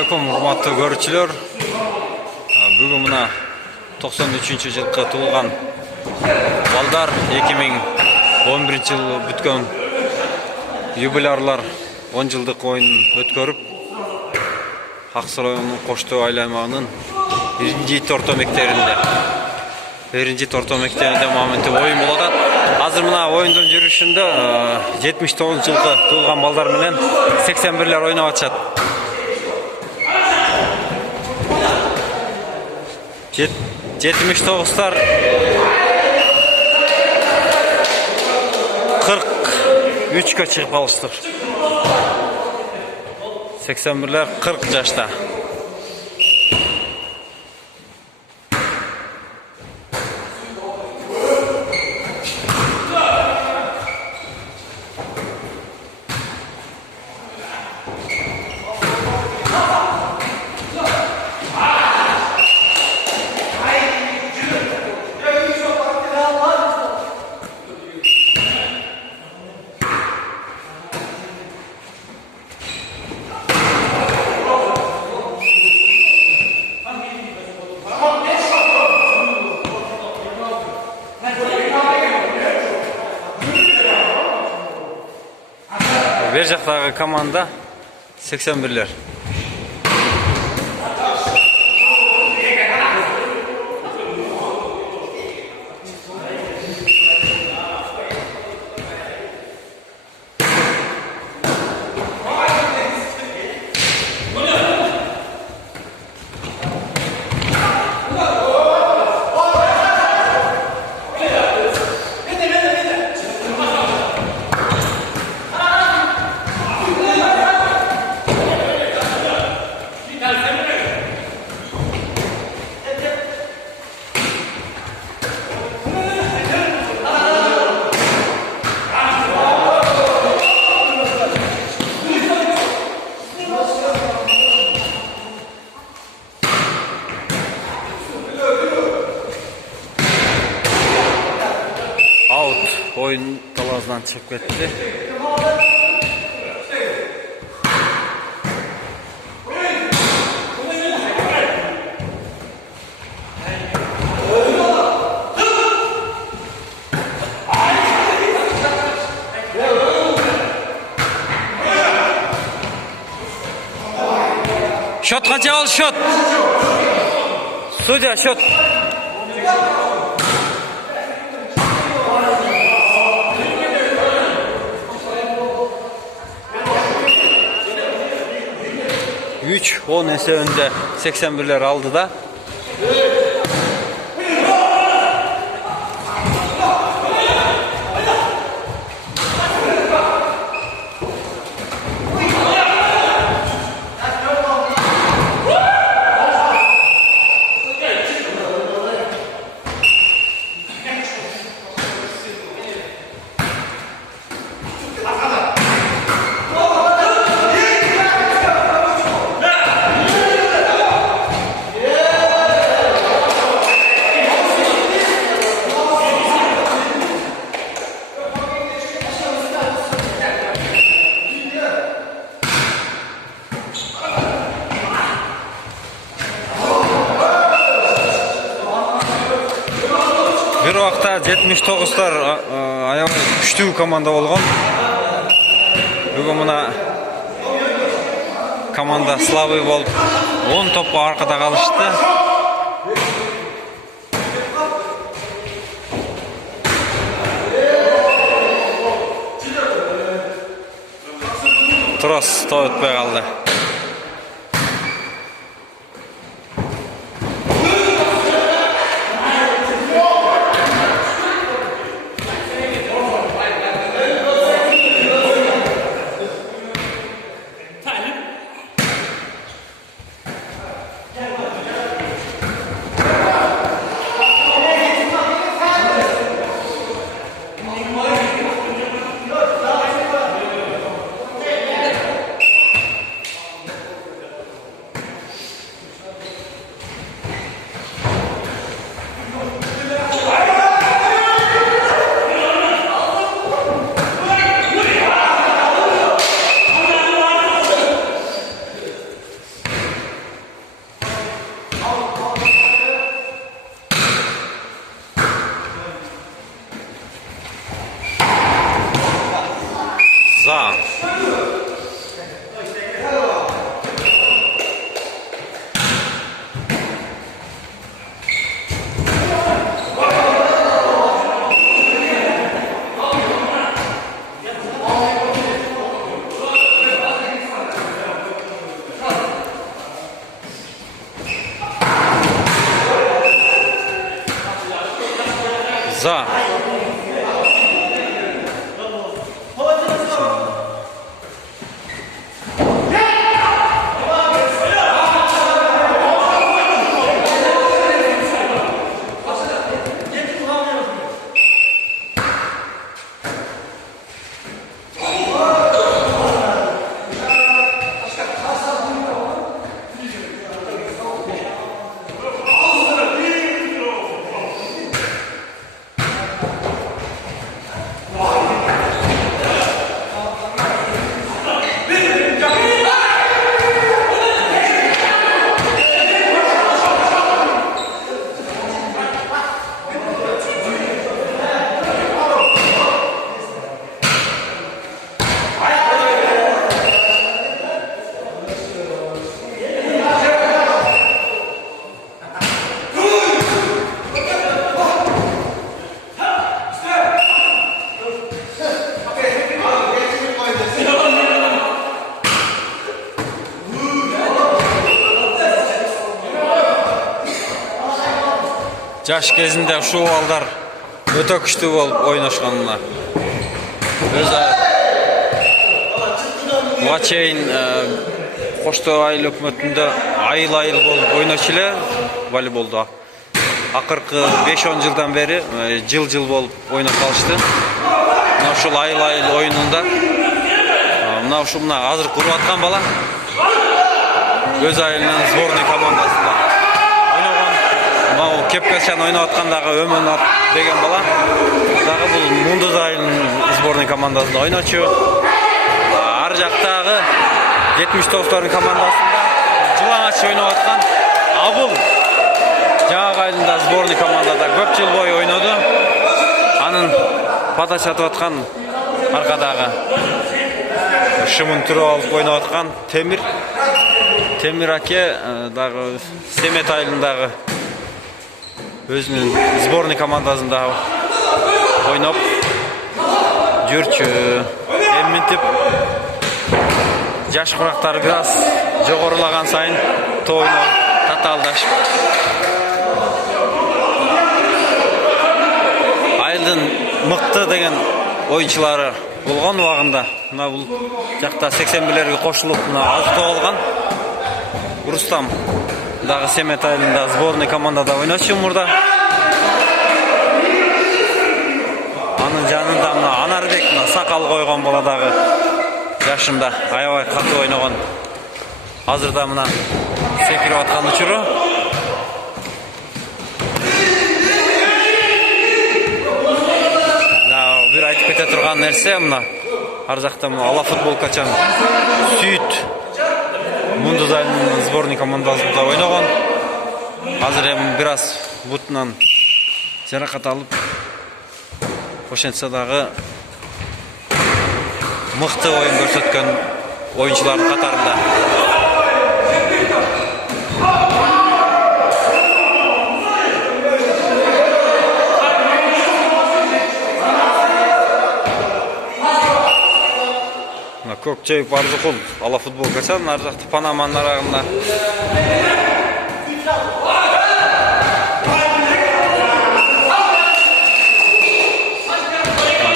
Assalamualaikum урматтуу көрүүчүлөр. Бүгүн мына 93-жылкы туулган балдар 2011-жылы бүткөн юбиларлар 10 жылдык оюнун өткөрүп, Аксай Коштоо айланмагынын 1-жи орто мектебинде моментте оюн болуп атат. Азыр мына оюндун жүрүшүндө 79-жылкы туулган балдар менен 81лер ойноп атышат. 79'lar 43'e çıkıp alıştık. 81'ler 40 yaşta. Бер жақтағы команда 81лер. Oyun talazdan çıkıp gitti. Şut kaça al şut. Судья şut. Güç 10 есе önde 81'ler aldı da. Bir vaqtda 79'lar аябай күчтүү команда болгон. Бүгүн мына команда слабый болуп 10 топко аркада калышты. Трос топ өтпөй калды. За. Жаш кезінде ушул балдар өтө күчтүү болуп ойношконуна. Буга чейин Коштой айыл өкмөтүндө айыл болуп ойночу эле волейболду. Акыркы 5-10 жылдан бери жыл болуп ойноп калышты. Мына ушул айыл оюнунда мына ушул азыр куруп аткан бала өз айылынын сборный командасында кепкачан ойнап аткандагы Өмөнат деген бала дагы бул Мундуз айылынын сборный командасында ойночу. Ар жактагы 79-тардын командасында Жылаңач ойнап аткан Абыл жаңы айылында сборный командада көп жыл бою ойноду. Анын пата сатып аткан аркадагы шымын түрүп алып ойнап аткан Темир аке дагы Семет айылындагы өзүнүн сборный командасында ойноп жүрчү. Эминтип жаш курактары бир аз жогорулаган сайын тойно татаалдашып айылдын мыкты деген оюнчулары болгон убагында мына бул жакта 81-лерге кошулуп мына азды болгон Рустам дагы Семет айылында сборный командада ойночу мурда. Анын жанында мына Анарбек сакал койгон бала дагы жашында аябай катуу ойногон. Азырда мына секирип аткан учуру. Бир айтып кете турган нерсе мына ар жакта ала футболкачан Сүйүт Мундуз айылынын сборный командасында ойногон. Азыр эми бир аз бутунан жаракат алып, ошентсе дагы мыкты оюн көрсөткөн оюнчулардын катарында. Көк чейіп Арзыкул ала футболкачан ар жакта Панаманын арагында.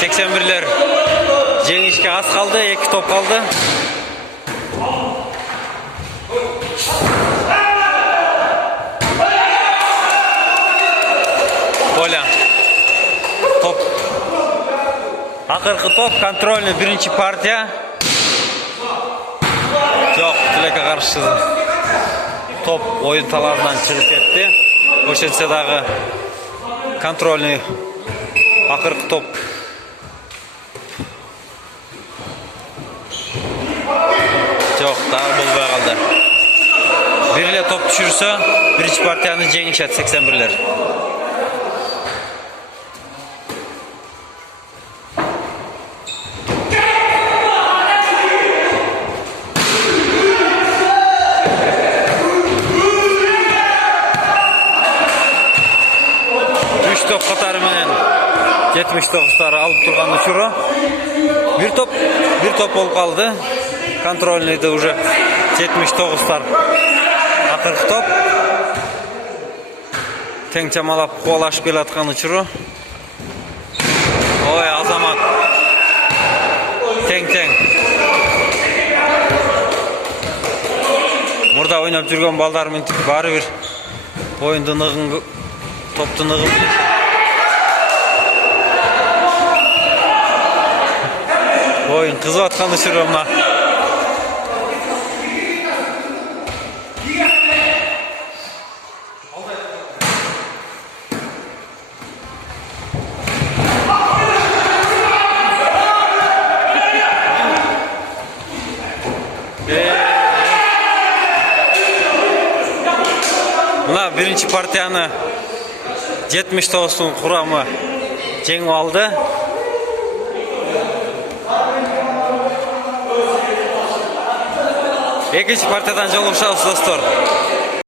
Сексенбирлер жеңишке аз калды, 2 топ калды. Поля. Топ. Акыркы топ контрольный биринчи партия. Жоқ, тилекке каршы топ ойын талабынан чыгып кетти. Ошентсе дагы контрольный акыркы топ жоқ, дагы болбой калды. Бир эле топ түшүрсө, биринчи партияны жеңишет 81-лер. Топ катары менен 79-тар алып турган учуру. Бир топ болуп калды. Контрольныйды уже 79-тар акыркы топ. Тең чамалап кубалашып келаткан учуру. Ой, Азамат. Тең. Мурда ойнап жүргөн балдар мынтип бары бир оюнду ныгын, топту ныгын. Oyun kızı atkan ışırım lan. Mına birinci partiyani 79'un kuramı жеңип aldı. Экинчи партиядан жолугушабыз достор.